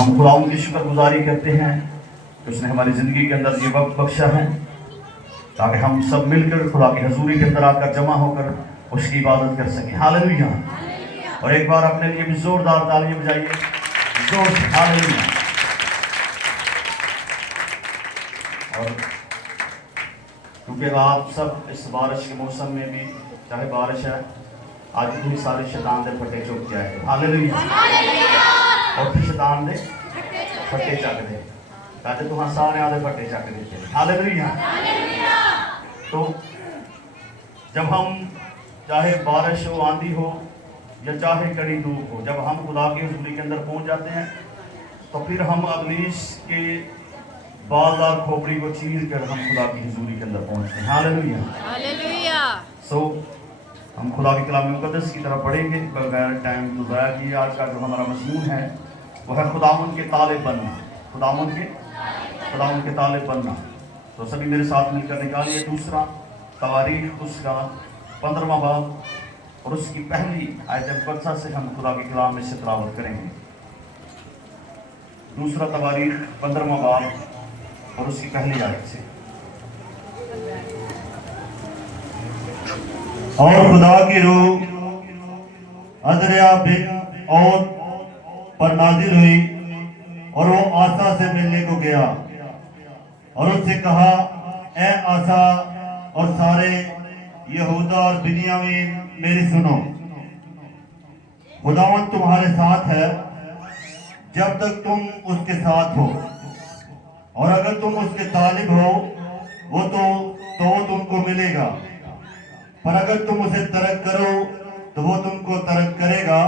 ہم خداوند کی شکر گزاری کرتے ہیں کہ اس نے ہماری زندگی کے اندر یہ وقت بخشا ہے تاکہ ہم سب مل کر خدا کی حضوری کے اندر آ کر جمع ہو کر اس کی عبادت کر سکیں. ہاللویہ. اور ایک بار اپنے لیے بھی زوردار تالیاں بجائیے, زور سے ہاللویہ. اور کیونکہ آپ سب اس بارش کے موسم میں بھی, چاہے بارش ہے, آج اتنی سارے شیطان دے پھٹے چک جائے. ہاللویہ. اور پھر شیطان دے پھٹے چک دے تاکہ تو ہاں سارے آدھے پھٹے چک دیتے. ہاللویہ. تو جب ہم چاہے بارش ہو, آندھی ہو, یا چاہے کڑی دھوپ ہو, جب ہم خدا کی حضوری کے اندر پہنچ جاتے ہیں تو پھر ہم ابلیس کے بالدار کھوپڑی کو چیر کر ہم خدا کی حضوری کے اندر پہنچتے ہیں. ہاللویہ. ہاللویہ. سو ہم خدا کی کلام مقدس کی طرف پڑھیں گے بغیر ٹائم ضائع کیے. آج کا جو ہمارا مضمون ہے وہ ہے خداوند کے طالب بننا. خداوند کے طالب بننا. تو سبھی میرے ساتھ مل کر نکالیے دوسرا تواریخ اس کا 15واں باب اور اس کی پہلی آیت مقدسہ سے ہم خدا کی کلام میں سے تلاوت کریں گے. دوسرا تواریخ 15واں باب اور اس کی پہلی آیت سے. اور خدا کی روح عزریا بن عود پر نازل ہوئی اور وہ آسا سے ملنے کو گیا اور اس سے کہا, اے آسا اور سارے یہودا اور بنیامین میری سنو, خداوند تمہارے ساتھ ہے جب تک تم اس کے ساتھ ہو, اور اگر تم اس کے طالب ہو وہ تم کو ملے گا, پر اگر تم اسے ترک کرو تو وہ تم کو ترک کرے گا.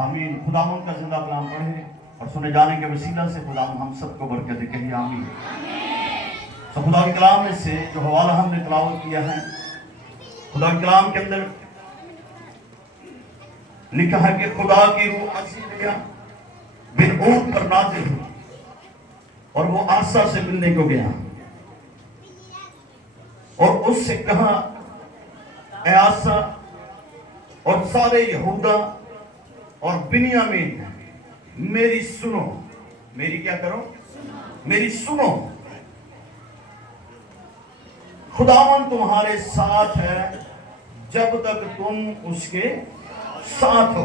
آمین. خداوند کا زندہ کلام پڑھیں اور سنے جانے کے وسیلہ سے خداوند ہم سب کو برکت دے. کہیں آمین. تو خدا کے کلام میں سے جو حوالہ ہم نے تلاوت کیا ہے, خدا کے کلام کے اندر لکھا ہے کہ خدا کی روح عزریا بن عود پر نازل ہوئی اور وہ آسا سے ملنے کو گیا اور اس سے کہا, اے آسا اور سارے یہودا اور بنیامین میری سنو. میری کیا کرو؟ میری سنو. خداوند تمہارے ساتھ ہے جب تک تم اس کے ساتھ ہو,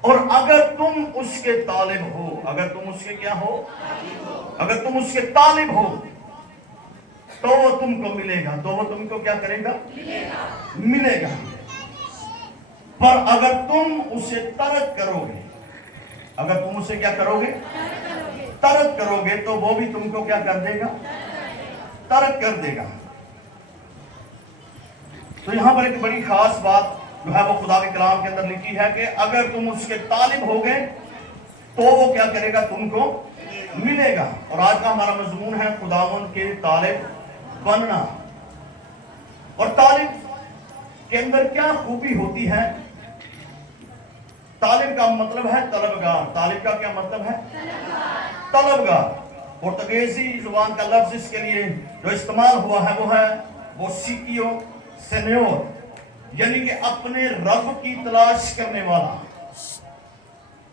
اور اگر تم اس کے طالب ہو. اگر تم اس کے کیا ہو؟ اگر تم اس کے طالب ہو تو وہ تم کو ملے گا. تو وہ تم کو کیا کرے گا؟ ملے گا. پر اگر تم اسے ترک کرو گے, اگر تم اسے کیا کرو گے؟ ترک کرو گے تو وہ بھی تم کو کیا کر دے گا؟ ترک کر دے گا. تو یہاں پر ایک بڑی خاص بات جو ہے وہ خدا کے کلام کے اندر لکھی ہے کہ اگر تم اس کے طالب ہو گئے تو وہ کیا کرے گا؟ تم کو ملے گا. اور آج کا ہمارا مضمون ہے خداوند کے طالب بننا. اور طالب کے اندر کیا خوبی ہوتی ہے؟ طالب کا مطلب ہے طلبگار. طالب کا کیا مطلب ہے؟ طلبگار. پرتگیزی زبان کا لفظ اس کے لیے جو استعمال ہوا ہے وہ ہے بوسیکیو سینیور, یعنی کہ اپنے رب کی تلاش کرنے والا.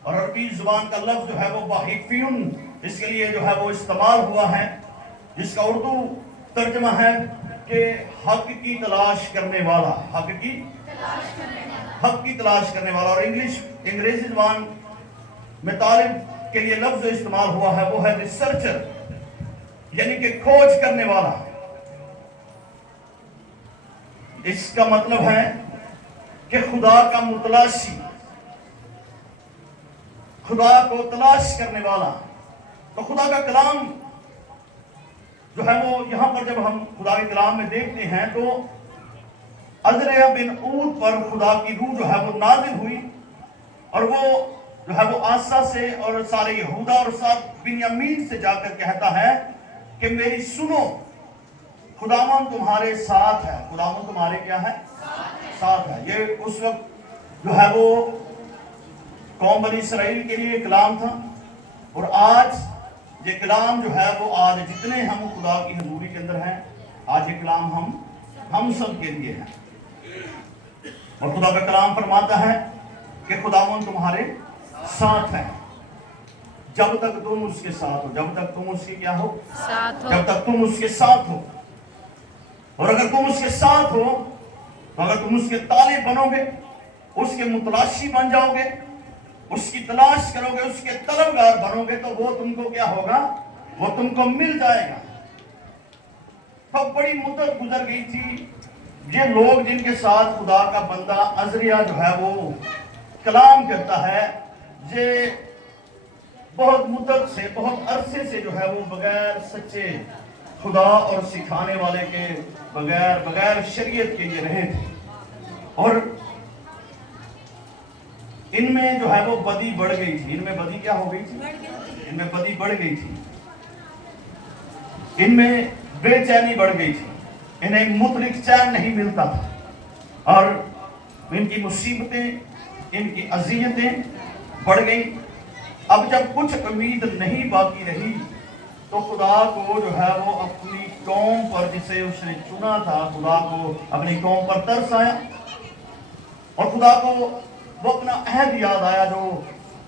اور عربی زبان کا لفظ جو ہے وہ باحثیون اس کے لیے جو ہے وہ استعمال ہوا ہے, جس کا اردو ترجمہ ہے کہ حق کی تلاش کرنے والا. حق کی تلاش کرنے والا. اور انگریزی زبان میں طالب کے لیے لفظ جو استعمال ہوا ہے وہ ہے ریسرچر, یعنی کہ کھوج کرنے والا. اس کا مطلب ہے کہ خدا کا متلاشی, خدا کو تلاش کرنے والا. تو خدا کا کلام جو ہے وہ یہاں پر جب ہم خدا کے کلام میں دیکھتے ہیں تو عزریا بن عود پر خدا کی روح جو ہے وہ نازل ہوئی اور وہ جو ہے وہ آسا سے اور سارے یہودا اور ساتھ بنیامین سے جا کر کہتا ہے کہ میری سنو, خداوند تمہارے ساتھ ہے. خداوند تمہارے کیا ہے؟ ساتھ ہے. یہ اس وقت جو ہے وہ قوم بنی اسرائیل کے لیے کلام تھا, اور آج یہ کلام جو ہے وہ آج جتنے ہم خدا کی حضوری کے اندر ہیں, آج یہ کلام ہم سب کے لیے ہے. اور خدا کا کلام فرماتا ہے کہ خداوند تمہارے ساتھ ہے जब तक तुम उसके साथ हो, जब तक तुम उसके क्या हो, साथ हो। जब तक तुम उसके साथ हो। और अगर तुम उसके साथ हो तो अगर तुम उसके तालिब बनोगे, उसके मुतलाशी बन जाओगे, उसकी तलाश करोगे, उसके तलबगार बनोगे, तो वो तुमको क्या होगा, वो तुमको मिल जाएगा। तो बड़ी मुद्दत गुजर गई थी, ये लोग जिनके साथ खुदा का बंदा अज़रिया जो है वो कलाम करता है, ये बहुत मुद्दत से, बहुत अरसे से जो है वो बगैर सच्चे खुदा और सिखाने वाले के बगैर शरीयत के ये रहे थे। और इनमें जो है वो बदी बढ़ गई थी। इनमें बदी क्या हो गई थी? इनमें बदी बढ़ गई थी, इनमें बेचैनी बढ़ गई थी, इन्हें मुतलिक चैन नहीं मिलता था और इनकी मुसीबतें, इनकी अज़ियतें बढ़ गई। अब जब कुछ उम्मीद नहीं बाकी रही तो खुदा को जो है वो अपनी कौम पर, जिसे उसने चुना था, खुदा को अपनी कौम पर तरस आया और खुदा को वो अपना अहद याद आया जो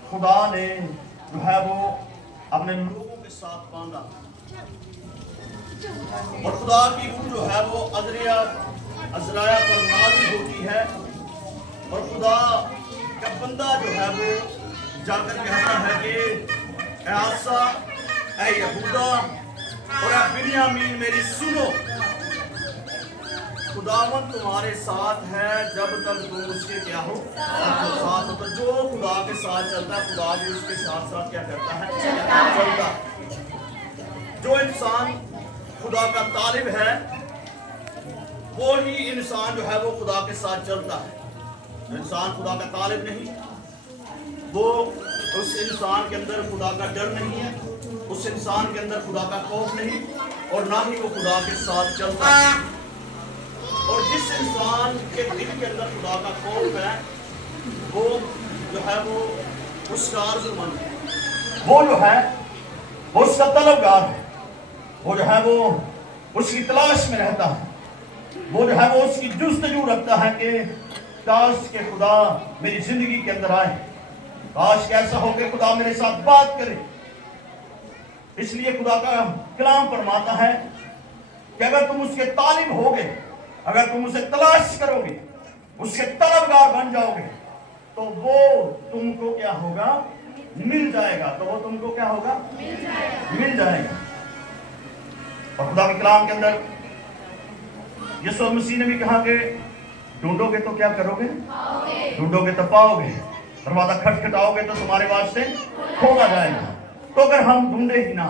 खुदा ने जो है वो अपने लोगों के साथ बांधा। और खुदा की रूह जो है वो अज़राया पर नाज़िल होती है और खुदा का बंदा जो है वो जाकर कहता है कि ऐ आसा, ऐ यहूदा और ऐ बिन्यामीन मेरी सुनो, खुदावंद तुम्हारे साथ है जब तक तुम उसके क्या हो, साथ हो। तो जो खुदा के साथ चलता है, खुदा भी उसके साथ साथ क्या करता है, चलता है। जो इंसान खुदा का तालिब है वो ही इंसान जो है वो खुदा के साथ चलता है। जो इंसान खुदा का तालिब नहीं, वो उस इंसान के अंदर खुदा का डर नहीं है, उस इंसान के अंदर खुदा का खौफ नहीं और ना ही वो खुदा के साथ चलता है। और जिस इंसान के दिल के अंदर खुदा का खौफ है वो जो है वो उसका आरज़ूमंद है, वो जो है वो उसका तलबगार है, वो जो है वो उसकी तलाश में रहता है, वो जो है वो उसकी जुस्तजू रखता है कि काश के खुदा मेरी जिंदगी के अंदर आए, काश कैसा हो कि खुदा मेरे साथ बात करे। इसलिए खुदा का कलाम फरमाता है कि अगर तुम उसके तालिब होगे, अगर तुम उसे तलाश करोगे, उसके तलबगार बन जाओगे, तो वो तुमको क्या होगा, मिल जाएगा। तो वो तुमको क्या होगा, मिल जाएगा। और खुदा के कलाम के अंदर यीशु मसीह ने भी कहा कि ढूंढोगे तो क्या करोगे, ढूंढोगे तो पाओगे, दरवाजा खटखटाओगे तो तुम्हारे वास्ते खोला जाएगा। तो अगर हम ढूंढे ही ना,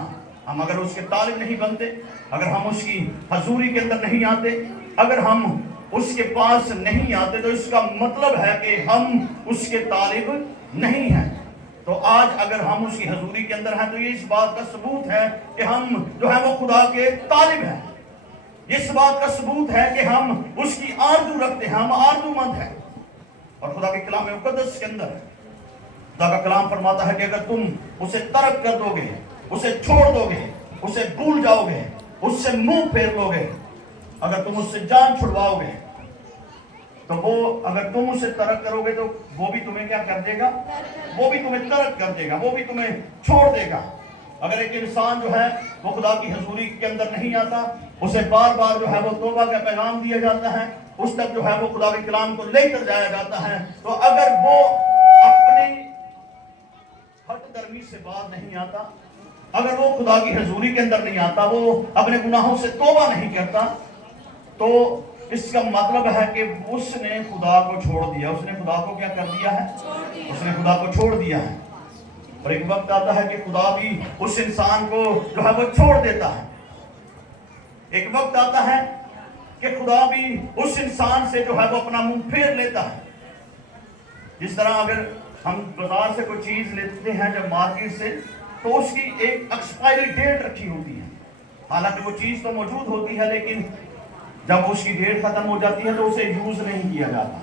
हम अगर उसके तालिब नहीं बनते, अगर हम उसकी हजूरी के अंदर नहीं आते, अगर हम उसके पास नहीं आते, तो इसका मतलब है कि हम उसके तालिब नहीं हैं। तो आज अगर हम उसकी हजूरी के अंदर हैं तो ये इस बात का सबूत है कि हम जो है वो खुदा के तालिब हैं। इस बात का सबूत है कि हम उसकी आरज़ू रखते हैं, हम आरज़ूमंद हैं। और खुदा के कलाम मुक़द्दस के अंदर खुदा का कलाम फरमाता है कि अगर तुम उसे तर्क कर दोगे, उसे छोड़ दोगे, उसे भूल जाओगे, उससे मुंह फेर लोगे, अगर तुम उससे जान छुड़वाओगे, तो वो, अगर तुम उसे तर्क करोगे तो वो भी तुम्हें क्या कर देगा, वो भी तुम्हें तर्क कर देगा, वो भी तुम्हें छोड़ देगा। अगर एक इंसान जो है वो खुदा की हजूरी के अंदर नहीं आता, उसे बार बार जो है वो तौबा का पैगाम दिया जाता है, उस तक जो है वो खुदा के कलाम को लेकर जाया जाता है, तो अगर वो अपनी हट दर्मी से बाहर नहीं आता, अगर वो खुदा की हजूरी के अंदर नहीं आता, वो अपने गुनाहों से तौबा नहीं करता, तो इसका मतलब है कि उसने खुदा को छोड़ दिया। उसने खुदा को क्या कर दिया है, उसने खुदा को छोड़ दिया है। और एक वक्त आता है कि खुदा भी उस इंसान को जो है वो छोड़ देता है। एक वक्त आता है कि खुदा भी उस इंसान से जो है वो अपना मुंह फेर लेता है। जिस तरह अगर हम बाजार से कोई चीज लेते हैं जब मार्केट से, तो उसकी एक एक्सपायरी डेट रखी होती है। हालांकि वो चीज तो मौजूद होती है, लेकिन जब उसकी डेट खत्म हो जाती है तो उसे यूज नहीं किया जाता,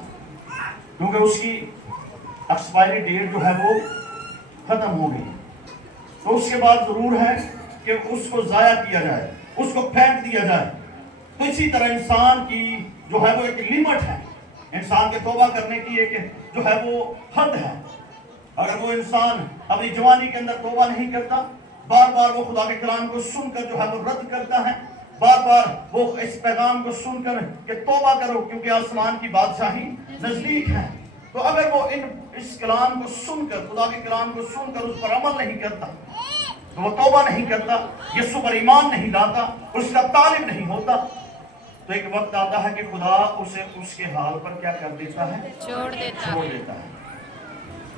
क्योंकि उसकी एक्सपायरी डेट जो है वो खत्म हो गई। तो उसके बाद जरूर है कि उसको जाया किया जाए, उसको फेंक दिया जाए। तो इसी तरह इंसान की जो है वो एक लिमिट है, इंसान के तौबा करने की एक जो है वो हद है। अगर वो इंसान अपनी जवानी के अंदर तौबा नहीं करता, बार बार वो खुदा के कलाम को सुनकर जो है वो रद्द करता है, बार बार वो इस पैगाम को सुनकर कि तौबा करो क्योंकि आसमान की बादशाही नजदीक है, तो अगर वो इस कलाम को सुनकर, खुदा के कलाम को सुनकर उस पर अमल नहीं करता, तो वो तौबा नहीं करता, यीशु पर ईमान नहीं लाता, उसका तालिब नहीं होता, तो एक वक्त आता है कि खुदा उसे उसके हाल पर क्या कर देता है? छोड़ देता है।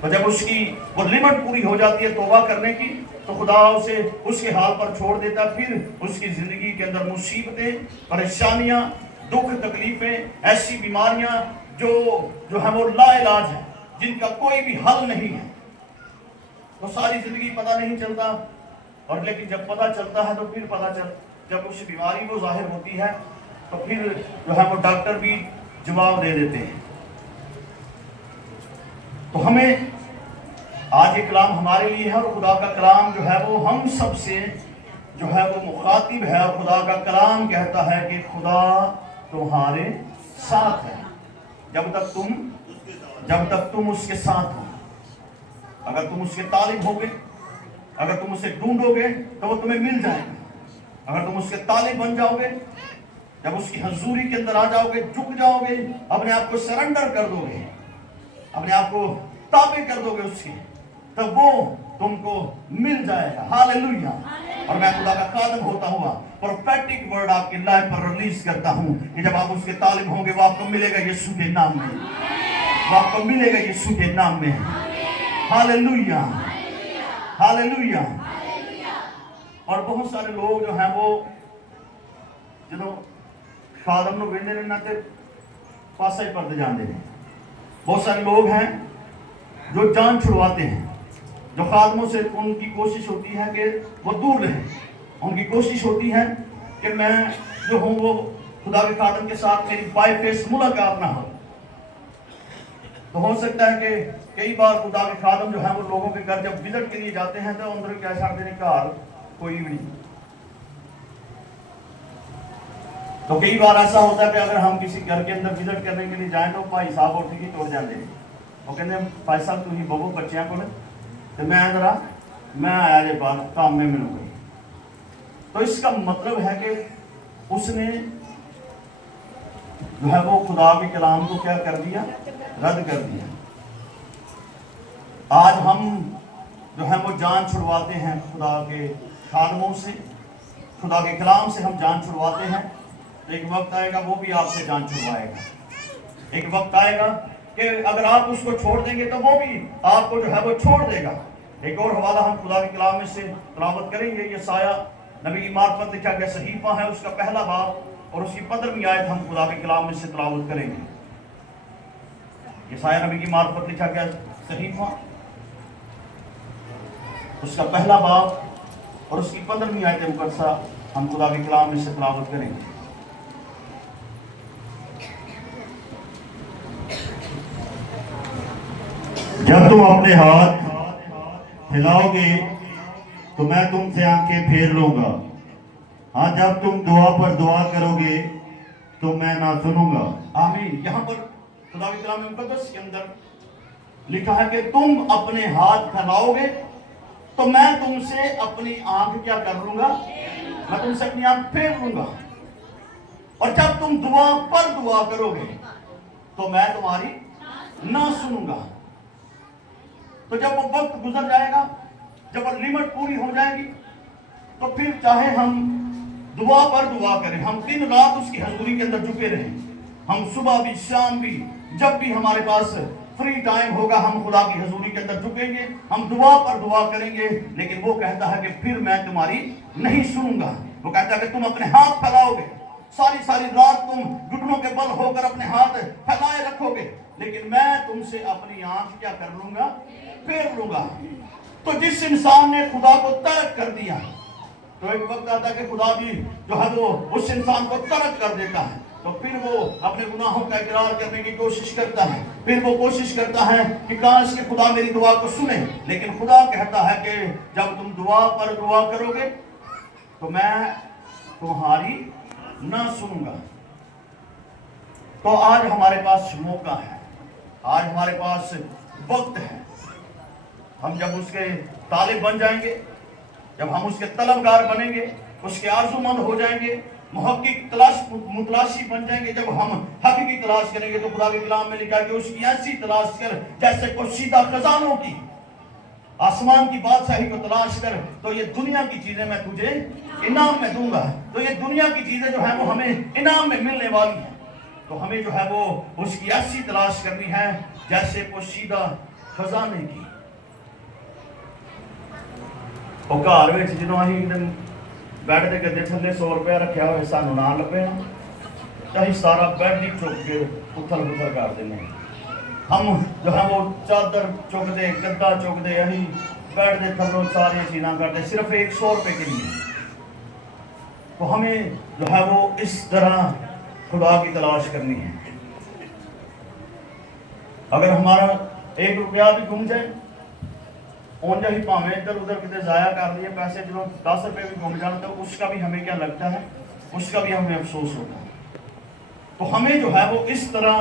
तो जब उसकी वो लिमिट पूरी हो जाती है तौबा करने की, तो खुदा उसे उसके हाल पर छोड़ देता। फिर उसकी जिंदगी के अंदर मुसीबतें, परेशानियां, दुख, तकलीफें, ऐसी बीमारियां जो है वो लाइलाज है, जिनका कोई भी हल नहीं है, तो सारी जिंदगी पता नहीं चलता। और लेकिन जब पता चलता है तो फिर जब उस बीमारी वो जाहिर होती है, तो फिर जो है वो डॉक्टर भी जवाब दे देते हैं। तो हमें आज ये कलाम हमारे लिए है, और खुदा का कलाम जो है वो हम सब से जो है वो मुखातिब है, और खुदा का कलाम कहता है कि खुदा तुम्हारे साथ है जब तक तुम उसके साथ हो। अगर तुम उसके तालिब होगे, अगर तुम उसे ढूंढोगे तो वो तुम्हें मिल जाएगा। अगर तुम उसके तालिब बन जाओगे, जब उसकी हजूरी के अंदर आ जाओगे, झुक जाओगे, अपने आप को सरेंडर कर दोगे, अपने आप को ताबे कर दोगे उसके, तब वो तुमको मिल जाएगा। हालेलुया। और मैं खुदा का खादिम होता हुआ प्रोफेटिक वर्ड आपकी लाइफ पर रिलीज करता हूं कि जब आप उसके तालिब होंगे, वो आपको मिलेगा यीशु के नाम में, वो आपको मिलेगा यीशु के नाम में। Hallelujah, hallelujah. और बहुत सारे लोग जो हैं वो जो खादम नु वेंदे ने ना ते पासा ही पड़ते जाते हैं। बहुत सारे लोग हैं जो जान छुड़वाते हैं, जो खादमों से उनकी कोशिश होती है कि वो दूर रहें, उनकी कोशिश होती है कि मैं जो हूँ वो खुदा के खादम के साथ मेरी बाय फेस मुलाकात ना हो। तो हो सकता है कि कई बार खुदा के खादम जो है वो लोगों के घर जब विजिट के लिए जाते हैं तो अंदर क्या छाड़ते हैं, घर कोई भी नहीं। तो कई बार ऐसा होता है कि अगर हम किसी घर के अंदर विजिट करने के लिए जाएं तो भाई साहब उठ के तोड़ जाते हैं, वो कहते हैं भाई साहब तुम ही बबो बच्चों को, तो मैं आया जे बात काम में मिलूंगा। तो इसका मतलब है कि उसने जो है वो खुदा के कलाम को क्या कर दिया? रद्द कर दिया। आज हम जो है वो जान छुड़वाते हैं खुदा के खादमों से, खुदा के कलाम से हम जान छुड़वाते हैं। तो एक वक्त आएगा वो भी आपसे जान छुड़वाएगा। एक वक्त आएगा कि अगर आप उसको छोड़ देंगे तो वो भी आपको जो है वो छोड़ देगा। एक और हवाला हम खुदा के कलाम में से तिलावत करेंगे। यशाया नबी की मार्फत लिखा गया सहीफा है, उसका पहला बाब और उसकी 15वीं आयत हम खुदा के कलाम में से तिलावत करेंगे। यशाया नबी की मार्फत लिखा गया सहीफा, उसका पहला बाब और उसकी 15वीं आयत मुकद्दसा हम खुदा के कलाम में से तिलावत करेंगे। जब तुम अपने हाथ हिलाओगे तो मैं तुमसे आंखें फेर लूंगा। हाँ, जब तुम दुआ पर दुआ करोगे तो मैं ना सुनूंगा। आमीन। यहाँ पर खुदा के कलाम मुकद्दस के अंदर लिखा है कि तुम अपने हाथ फैलाओगे तो मैं तुमसे अपनी आंख क्या कर लूंगा? मैं तुमसे अपनी आंख फेर लूंगा। और जब तुम दुआ पर दुआ करोगे तो मैं तुम्हारी ना सुनूंगा। तो जब वो वक्त गुजर जाएगा, जब वो लिमिट पूरी हो जाएगी, तो फिर चाहे हम दुआ पर दुआ करें, हम दिन रात उसकी हजूरी के अंदर झुके रहें, हम सुबह भी शाम भी जब भी हमारे पास फ्री टाइम होगा हम खुदा की हजूरी के अंदर झुकेंगे, हम दुआ पर दुआ करेंगे, लेकिन वो कहता है कि फिर मैं तुम्हारी नहीं सुनूंगा। वो कहता है कि तुम अपने हाथ फैलाओगे, सारी रात तुम घुटनों के बल होकर अपने हाथ फैलाए रखोगे, लेकिन मैं तुमसे अपनी आंख क्या कर लूंगा? फेर लूंगा। तो जिस इंसान ने खुदा को तर्क कर दिया, तो एक वक्त आता है कि खुदा भी जो है वो उस इंसान को तर्क कर देता है। तो फिर वो अपने गुनाहों का इकरार करने की कोशिश करता है, फिर वो कोशिश करता है कि काश के खुदा मेरी दुआ को सुने। लेकिन खुदा कहता है कि जब तुम दुआ पर दुआ करोगे तो मैं तुम्हारी ना सुनूंगा। तो आज हमारे पास मौका है, आज हमारे पास वक्त है हम जब उसके तालिब बन जाएंगे, जब हम उसके तलबगार बनेंगे, उसके आरज़ूमंद हो जाएंगे, मुहक्किक मुतलाशी बन जाएंगे, जब हम हक की तलाश करेंगे, तो खुदा के कलाम में लिखा है कि उसकी ऐसी तलाश कर जैसे पोशीदा खजानों की, आसमान की बादशाही को तलाश कर, तो ये दुनिया की चीजें मैं तुझे इनाम में दूंगा। तो ये दुनिया की चीजें जो है वो हमें इनाम में मिलने वाली हैं। तो हमें जो है वो उसकी ऐसी तलाश करनी है जैसे पोशीदा खजाने की। ਉਹ ਘਰ ਵਿੱਚ ਜਦੋਂ ਅਸੀਂ एकदम ਬੈੱਡ ਦੇ ਗੱਦੇ ਥੱਲੇ 100 ਰੁਪਏ ਰੱਖਿਆ ਹੋਵੇ, ਸਾਨੂੰ ਨਾ ਲੱਭੇ ਤਾਂ ਅਸੀਂ ਸਾਰਾ ਬੈੱਡ ਹੀ ਚੁੱਕ ਕੇ ਉਥਲ-ਪੁਥਲ ਕਰ ਦਿੰਦੇ ਹਾਂ। हम जो है वो चादर चुक दे, गद्दा चुक दे, अही बेड दे थल्लों सारी चीज़ां करते सिर्फ 100 रुपए के लिए। तो हमें जो है वो इस तरह खुदा की तलाश करनी है। अगर हमारा 1 रुपया भी गुम जाए, उन ही भावें इधर उधर कितने ज़ाया कर दिए पैसे, जो 10 रुपये भी गुम जाए, तो उसका भी हमें क्या लगता है, उसका भी हमें अफसोस होता है। तो हमें जो है वो इस तरह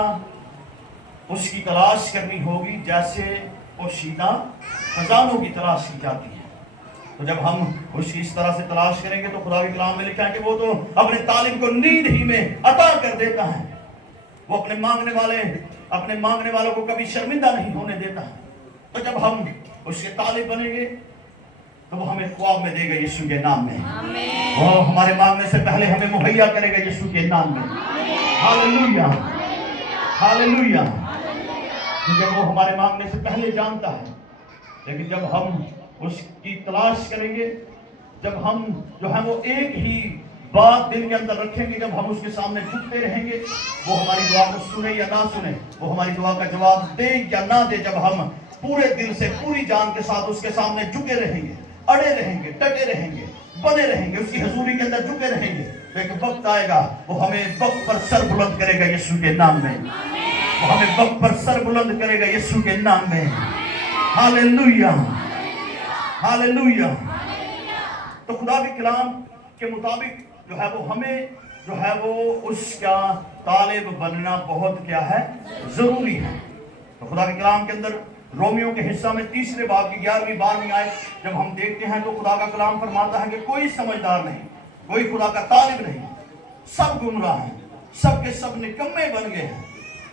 उसकी तलाश करनी होगी जैसे पोशीदा खजानों की तलाश की जाती है। तो जब हम उसकी इस तरह से तलाश करेंगे, तो खुदा के कलाम में लिखा है कि वो तो अपने तालिब को नींद ही में अता कर देता है। वो अपने मांगने वालों को कभी शर्मिंदा नहीं होने देता है। तो जब हम उसके तालिब बनेंगे, तो वो हमें ख्वाब में देगा यीशु के नाम में। वो हमारे मांगने से पहले हमें मुहैया करेगा यीशु के नाम में। Hallelujah, hallelujah. क्योंकि वो हमारे मांगने से पहले जानता है। लेकिन जब हम उसकी तलाश करेंगे, जब हम जो है वो एक ही बात दिल के अंदर रखेंगे, जब हम उसके सामने झुकते रहेंगे, वो हमारी दुआ को सुने या ना सुने, वो हमारी दुआ का जवाब दे या ना दे, जब हम पूरे दिल से पूरी जान के साथ उसके सामने झुके रहेंगे, अड़े रहेंगे, डटे रहेंगे, बने रहेंगे, उसकी हजूरी के अंदर झुके रहेंगे, तो एक वक्त आएगा वो हमें वक्त पर सर बुलंद करेगा यीशु के नाम में। वो हमें वक्त पर सर बुलंद करेगा यीशु के नाम में। Hallelujah, hallelujah. तो खुदा के कलाम के मुताबिक जो है वो हमें जो है वो उसका तालिब बनना बहुत क्या है, जरूरी है। तो खुदा के कलाम के अंदर रोमियो के हिस्सा में 3 बाब की 11वीं 12वीं आयत जब हम देखते हैं, तो खुदा का कलाम फरमाता है कि कोई समझदार नहीं, कोई खुदा का तालिब नहीं, सब गुमराह हैं, सब के सब निकम्मे बन गए हैं,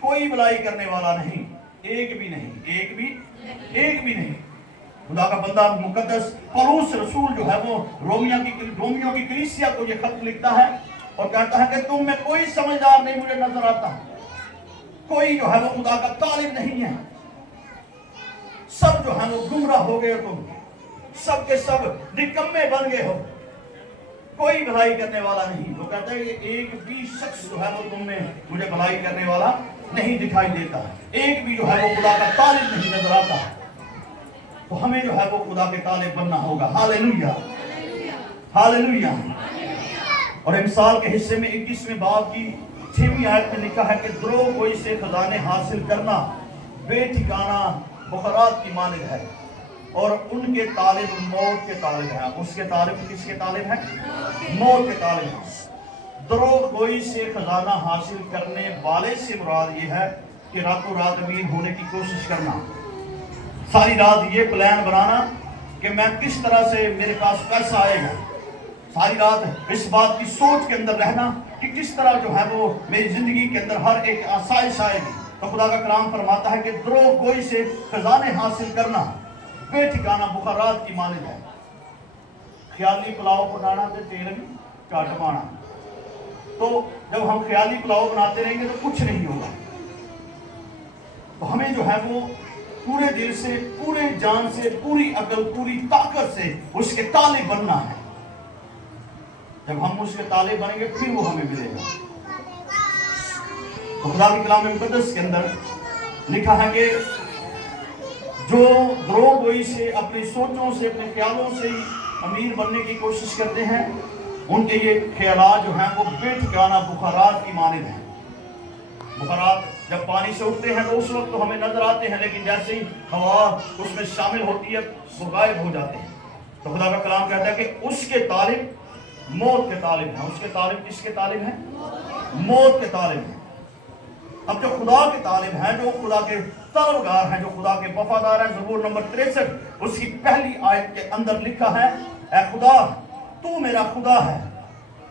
कोई भलाई करने वाला नहीं, एक भी नहीं, एक भी नहीं। खुदा का बंदा मुकद्दस पौलुस रसूल जो है वो रोमियो की कलीसिया को ये खत लिखता है और कहता है कि तुम में कोई समझदार नहीं मुझे नजर आता, कोई जो है वो खुदा का तालिब नहीं है, सब जो है वो गुमराह हो गए, तुम सब के सब निकम्मे बन गए हो, कोई भलाई करने वाला नहीं। वो कहता है कि एक भी शख्स जो है वो तुम में मुझे भलाई करने वाला नहीं दिखाई देता, एक भी जो है वो खुदा का तालिब नहीं नजर आता। तो हमें जो है वो खुदा के तालिब बनना होगा। Hallelujah, hallelujah. और इमसाल के हिस्से में 21वें बाब की 6वीं आयत में लिखा है कि द्रोह कोई से खजाने हासिल करना बेठिकाना बुखरात की मानिद है, और उनके तालिब मौत के तालिब हैं। उसके तालिब किसके तालिब हैं? मौत के तालिब हैं। द्रोह कोई से खजाना हासिल करने वाले से मुराद ये है कि रातों रात अमीर होने की कोशिश करना, सारी रात ये प्लान बनाना कि मैं किस तरह से मेरे पास पैसा आएगा, सारी रात इस बात की सोच के अंदर रहना कि किस तरह जो है वो मेरी जिंदगी के अंदर हर एक आसाइश आएगी। तो खुदा का कलाम फरमाता है कि द्रोह कोई से खजाने हासिल करना बेठिकाना बुखरात की मानिद है। ख्याली पुलाव बनाना तो तेल भी चाट पाना। तो जब हम ख्याली पुलाव बनाते रहेंगे तो कुछ नहीं होगा। तो हमें जो है वो पूरे दिल से, पूरे जान से, पूरी अकल, पूरी ताकत से उसके तालिब बनना है। जब हम उसके तालिब बनेंगे फिर वो हमें मिलेगा। तो खुदा के कलाम मुकद्दस के अंदर लिखा है कि जो द्रोह गोई से, अपनी सोचों से, अपने ख्यालों से ही अमीर बनने की कोशिश करते हैं, उनके ये ख्यालात जो हैं वो बेठिकाना बुखारात की मानिद हैं। बुखारात जब पानी से उठते हैं तो उस वक्त तो हमें नजर आते हैं, लेकिन जैसे ही हवा उसमें शामिल होती है वो गायब हो जाते हैं। तो खुदा का कलाम कहता है कि उसके तालिब मौत के तालिब हैं। उसके तालिब किसके तालिब हैं? मौत के तालिब हैं। अब जो खुदा के तालिब हैं, जो खुदा के तलबगार हैं, जो खुदा के वफादार हैं। ज़बूर नंबर 63 उसकी पहली आयत के अंदर लिखा है, ऐ खुदा तू मेरा खुदा है,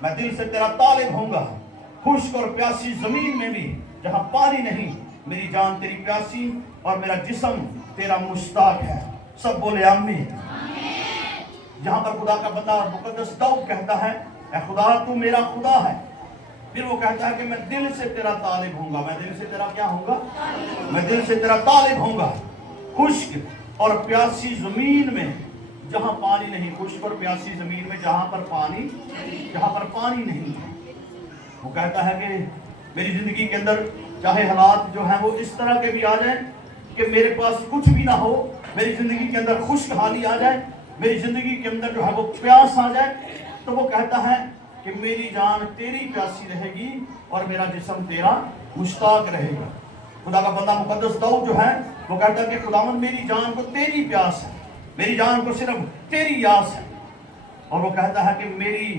मैं दिल से तेरा तालिब होऊंगा। खुश्क और प्यासी जमीन में भी जहां पानी नहीं, मेरी जान तेरी प्यासी और मेरा जिस्म तेरा मुश्ताक है। सब बोले आमीन। जहां पर खुदा का बंदा मुकद्दस दाऊद कहता है, ऐ खुदा तू मेरा खुदा है, फिर वो कहता है कि मैं दिल से तेरा तालिब होऊंगा। मैं दिल से तेरा क्या होऊंगा? मैं दिल से तेरा तालिब होऊंगा। खुश्क और प्यासी जमीन में जहां पानी नहीं, खुश्क और प्यासी जमीन में जहां पर पानी नहीं है। वो कहता है कि मेरी जिंदगी के अंदर चाहे हालात जो हैं वो इस तरह के भी आ जाए कि मेरे पास कुछ भी ना हो, मेरी जिंदगी के अंदर खुश्क हाली आ जाए, मेरी जिंदगी के अंदर जो है वो प्यास आ जाए, तो वो कहता है कि मेरी जान तेरी प्यासी रहेगी और मेरा जिस्म तेरा मुश्ताक रहेगा। खुदा का बंदा मुकद्दस दाऊद जो है वो कहता है कि खुदावंद मेरी जान को तेरी प्यास है, मेरी जान को सिर्फ तेरी यास है। और वो कहता है कि मेरी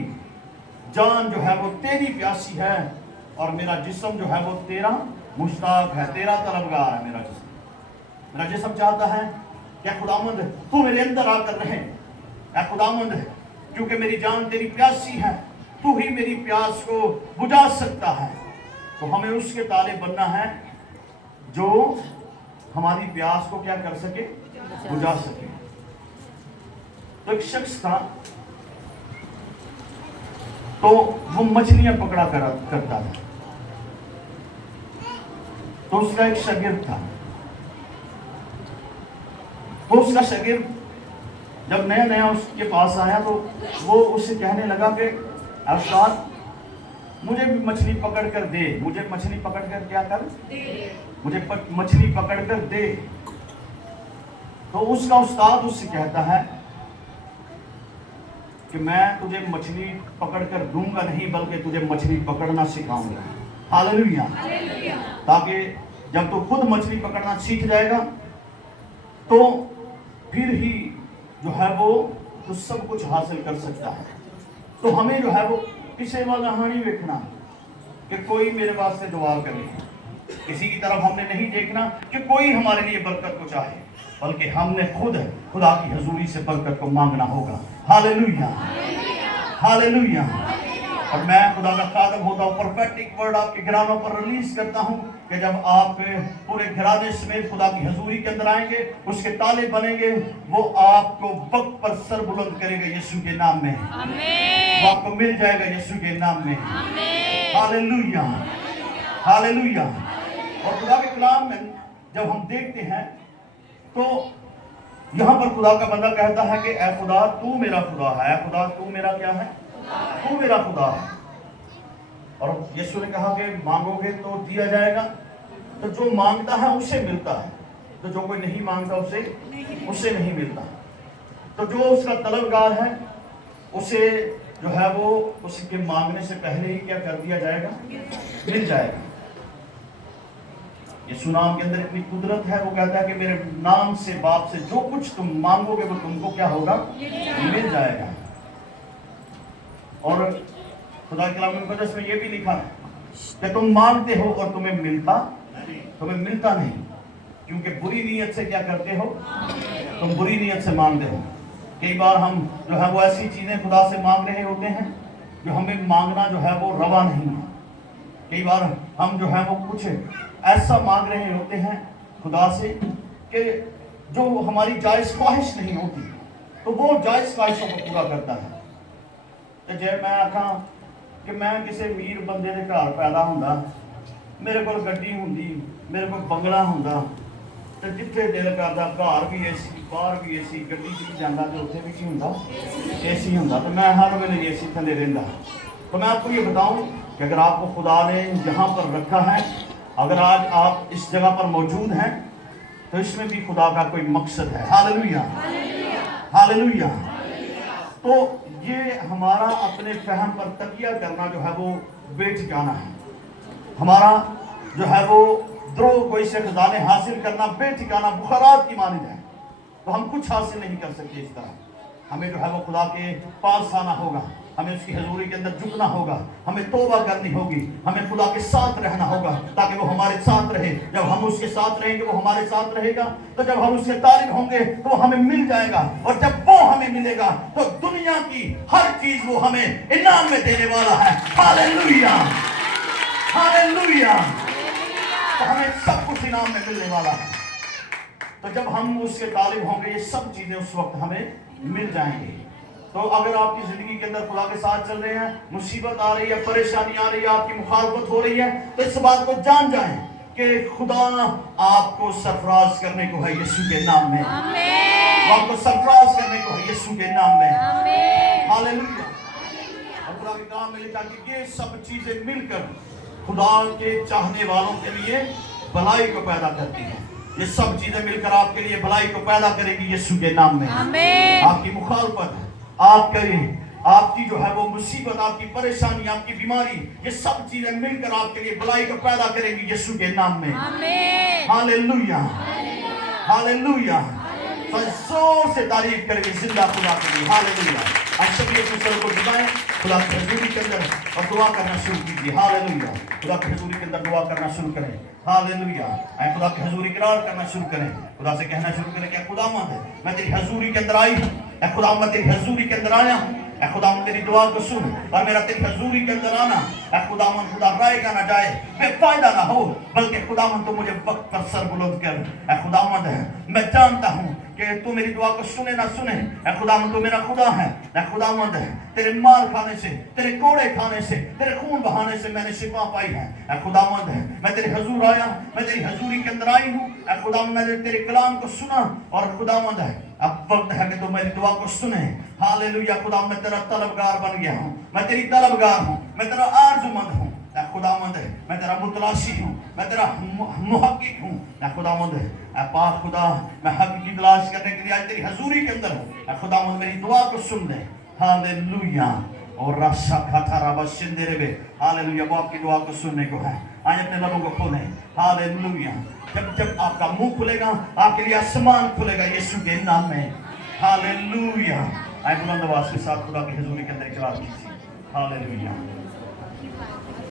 जान जो है वो तेरी प्यासी है और मेरा जिस्म जो है वो तेरा मुश्ताक है, तेरा तलबगार है। मेरा जिस्म चाहता है कि खुदावंद तू मेरे अंदर आकर रहे, ऐ खुदावंद क्योंकि मेरी जान तेरी प्यासी है, तू ही मेरी प्यास को बुझा सकता है। तो हमें उसके ताले बनना है जो हमारी प्यास को क्या कर सके? बुझा सके। तो एक शख्स था, तो वो मछलियां पकड़ा करता था। तो उसका एक शागिर्द था, तो उसका शागिर्द जब नया नया उसके पास आया तो वो उससे कहने लगा कि उस्ताद मुझे भी मछली पकड़ कर दे, मुझे मछली पकड़ कर क्या कर दे, मुझे मछली पकड़ कर दे। तो उसका उस्ताद उससे कहता है कि मैं तुझे मछली पकड़ कर दूंगा नहीं, बल्कि तुझे मछली पकड़ना सिखाऊंगा। हालेलुया। ताकि जब तू खुद मछली पकड़ना सीख जाएगा तो फिर ही जो है वो तो सब कुछ हासिल कर सकता है। तो हमें जो है वो किसी वाला नहीं देखना कि कोई मेरे वास्ते दुआ करे, किसी की तरफ हमने नहीं देखना कि कोई हमारे लिए बरकत को चाहे, बल्कि हमने खुद खुदा की हजूरी से बरकत को मांगना होगा। Hallelujah, hallelujah. और मैं खुदा का खादम होता हूँ, प्रोफेटिक वर्ड आपके घरानों पर रिलीज करता हूँ कि जब आप पूरे घराने समेत खुदा की हजूरी के अंदर आएंगे, उसके ताले बनेंगे, वो आपको वक्त पर सर बुलंद करेगा यीशु के नाम में। वो आपको मिल जाएगा यीशु के नाम में। Hallelujah, hallelujah. और खुदा के कलाम में जब हम देखते हैं तो यहाँ पर खुदा का बंदा कहता है कि ऐ खुदा तू मेरा खुदा है, ऐ खुदा तू मेरा क्या है? तू मेरा खुदा है। और यीशु ने कहा कि मांगोगे तो दिया जाएगा, तो जो मांगता है उसे मिलता है, तो जो कोई नहीं मांगता उसे नहीं मिलता। तो जो उसका तलबगार है उसे जो है वो उसके मांगने से पहले ही क्या कर दिया जाएगा? मिल जाएगा। यीशु नाम के अंदर इतनी कुदरत है, वो कहता है कि मेरे नाम से बाप से जो कुछ तुम मांगोगे वो तुमको क्या होगा? मिल जाएगा। और खुदा के कलाम में ये भी लिखा है कि तुम मांगते हो और तुम्हें मिलता नहीं, क्योंकि बुरी नीयत से क्या करते हो? तुम बुरी नीयत से मांगते हो। कई बार हम जो है वो ऐसी चीजें खुदा से मांग रहे होते हैं जो हमें मांगना जो है वो रवा नहीं है। कई बार हम जो है वो कुछ ऐसा मांग रहे होते हैं खुदा से कि जो हमारी जायज ख्वाहिश नहीं होती, तो वो जायज ख्वाहिशों को पूरा करता है। तो जब मैं आखा कि मैं किसी अमीर बंदे के घर पैदा होंदा, मेरे को गड्डी होंदी, मेरे को बंगला होंदा, तो जिथे दिल करदा घर भी एसी, बाहर भी एसी, गड्डी च भी जांदा ते उत्थे भी की हुंदा? एसी हुंदा। तो मैं हर वेले एसी थले रहिंदा। तो मैं आपको ये बताऊं कि अगर आपको खुदा ने यहाँ पर रखा है, अगर आज आप इस जगह पर मौजूद हैं, तो इसमें भी खुदा का कोई मकसद है। Hallelujah, hallelujah. तो ये हमारा अपने फहम पर तकिया करना जो है वो बेठिकाना है। हमारा जो है वो द्रोह कोई से खजाने हासिल करना बेठिकाना बुखारात की मानिंद है। तो हम कुछ हासिल नहीं कर सकते इस तरह। हमें जो है वो खुदा के पास आना होगा, हमें उसकी हजूरी के अंदर झुकना होगा, हमें तौबा करनी होगी, हमें खुदा के साथ रहना होगा ताकि वो हमारे साथ रहे। जब हम उसके साथ रहेंगे वो हमारे साथ रहेगा, तो जब हम उसके तालिब होंगे तो वो हमें मिल जाएगा, और जब वो हमें मिलेगा तो दुनिया की हर चीज वो हमें इनाम में देने वाला है। Hallelujah, hallelujah. तो हमें सब कुछ इनाम में मिलने वाला है। तो जब हम उसके तालिब होंगे ये सब चीजें उस वक्त हमें मिल जाएंगी। तो अगर आपकी जिंदगी के अंदर खुदा के साथ चल रहे हैं, मुसीबत आ रही है, परेशानी आ रही है, आपकी मुखालफत हो रही है, तो इस बात को जान जाएं कि खुदा आपको सरफराज करने को है यीशु के नाम में। वो आपको सरफराज करने को है यीशु के नाम में। हालेलुया। और खुदा के काम में लिखा कि ये सब चीजें मिलकर खुदा के चाहने वालों के लिए भलाई को पैदा करती हैं। ये सब चीजें मिलकर आपके लिए भलाई को पैदा करेगी यीशु के नाम में। आपकी मुखालफत, आपकी जो है वो मुसीबत, आपकी परेशानी, आपकी बीमारी, ये सब चीजें मिलकर आपके लिए भलाई को पैदा करेंगी यीशु के नाम में। Hallelujah, hallelujah. तो जोर से तारीफ करेंगे जिंदा खुदा के लिए। हालेलुया। आप सभी एक दूसरे को झुकाएं खुदा की हजूरी के अंदर और दुआ करना शुरू कीजिए। हालेलुया। खुदा की हजूरी के अंदर दुआ करना शुरू करें। हालेलुया। खुदा की हजूरी करार करना शुरू करें। खुदा से कहना शुरू करें कि खुदावंद मैं तेरी हजूरी के अंदर आई हूँ, खुदा मैं तेरी हजूरी के अंदर आया हूँ, खुदा मेरी दुआ को सुन, और मेरा तेरी हजूरी के अंदर आना खुदावन खुदा रायगा ना जाए, बेफायदा ना हो, बल्कि खुदावन तो मुझे वक्त पर सर बुलंद कर। खुदावन मैं जानता हूँ कि तू मेरी दुआ को सुने ना सुने, खुदावन तो मेरा खुदा है। खुदावन तेरे मार खाने से, तेरे कोड़े खाने से, तेरे खून बहाने से मैंने शिफा पाई है। खुदावन मैं तेरे हजूर आया, मैं तेरी हजूरी के अंदर आई हूँ। खुदावन मैंने तेरे कलाम को सुना, और खुदावन अब वक्त है कि तू मेरी दुआ को सुने। हालेलुया। खुदा मैं तेरा तलबगार बन गया हूँ, मैं तेरी तलबगार हूँ, मैं तेरा आरजुमंद हूँ। खुदावंद मैं तेरा मुतलाशी हूँ, मैं तेरा मुहक्किक हूँ। खुदावंद पाक खुदा मैं हक की तलाश करने के लिए आज तेरी हजूरी के अंदर हूँ। खुदावंद मेरी दुआ को सुन ले। हालेलुया। और राशा खाता राबा शिंदे रे। हालेलुया। वो आपकी दुआ को सुनने को है। आज अपने लबों को खोलें। हालेलुया। जब जब आपका मुंह खुलेगा आपके लिए आसमान खुलेगा यीशु के नाम में। हालेलुया। आए बुलंद आवाज के साथ खुदा की हजूरी के अंदर इकरार कीजिए। हालेलुया।